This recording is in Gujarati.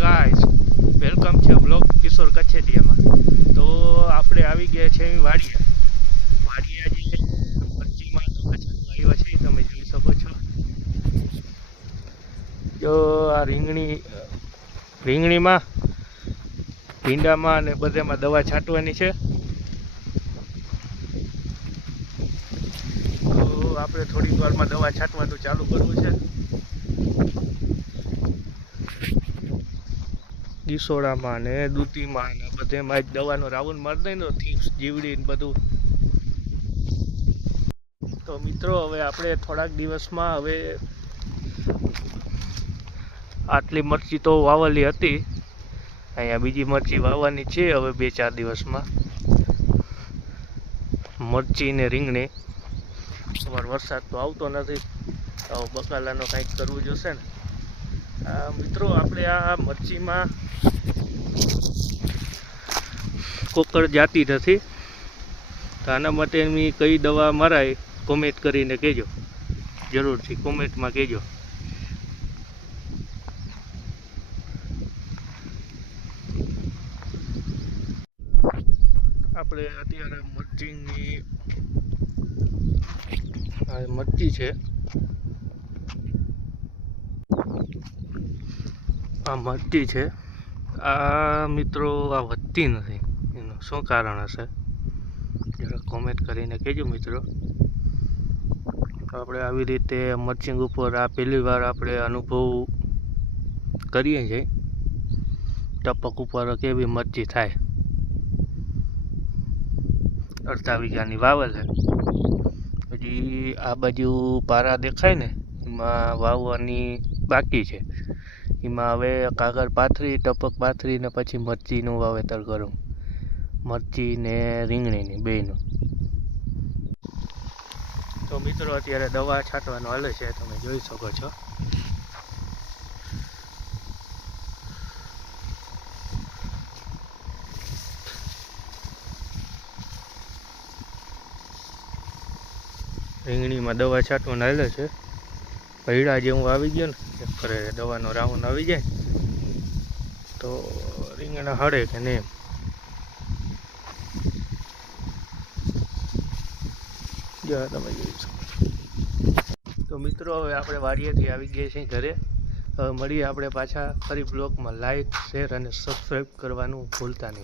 ગાઈસ, વેલકમ છે વ્લોગ કિશોર કચેરિયામાં। તો આપણે આવી ગયા છે વાડિયા જે મરચીમાં દવા છાંટવા આવ્યા છે, તમે જોઈ શકો છો। જો આ રીંગણીમાં, ભીંડામાં અને બધેમાં દવા છાંટવાની છે। તો આપણે થોડીક વારમાં દવા છાંટવાનું ચાલુ કરવું છે। ડીસોડામાં ને દૂધીમાં ને બધેમાં જ દવાનો રાઉન્ડ મારી દઈને થીપ્સ જીવડી ને બધું। તો મિત્રો, હવે આપણે થોડાક દિવસમાં હવે આટલી મરચી તો વાવેલી હતી, અહીંયા બીજી મરચી વાવવાની છે હવે 2-4 દિવસમાં। મરચી ને રીંગણી, વરસાદ તો આવતો નથી, તો બકાલાનો કંઈક કરવું જોશે ને। મિત્રો, આપણે આ મરચીમાં કોકર જાતી નથી, તો આના માટે કઈ દવા મરાય કોમેન્ટ કરીને કહેજો, જરૂરથી કોમેન્ટમાં કહેજો। આપણે અત્યારે મરચી છે, આ મરચી છે, આ મિત્રો આ વધતી નથી, એનું શું કારણ હશે જરા કોમેન્ટ કરીને કહેજો મિત્રો। આપણે આવી રીતે મરચિંગ ઉપર આ પહેલી વાર આપણે અનુભવ કરીએ છીએ, ટપક ઉપર કેવી મરચી થાય। 18 વીઘાની વાવેલ છે, હજી આ બાજુ પારા દેખાય ને એમાં વાવવાની બાકી છે, એમાં હવે કાગળ પાથરી, ટપક પાથરી ને પછી મરચીનું વાવેતર કરું, મરચી ને રીંગણીની બેયનું। તો મિત્રો, અત્યારે દવા છાંટવાનું હાલે છે, તમે જોઈ શકો છો। રીંગણીમાં દવા છાંટવાનું હાલે છે, ભૈડા જેવું આવી ગયો ને ખરે દવાનો રાઉન્ડ આવી જાય તો રીંગણા હળે કે નહીં, તમે જોઈ શકો। તો મિત્રો, હવે આપણે વાડિયાથી આવી ગયા છીએ ઘરે। હવે મળીએ આપણે પાછા ફરી બ્લોગમાં। લાઈક, શેર અને સબસ્ક્રાઈબ કરવાનું ભૂલતા નહીં।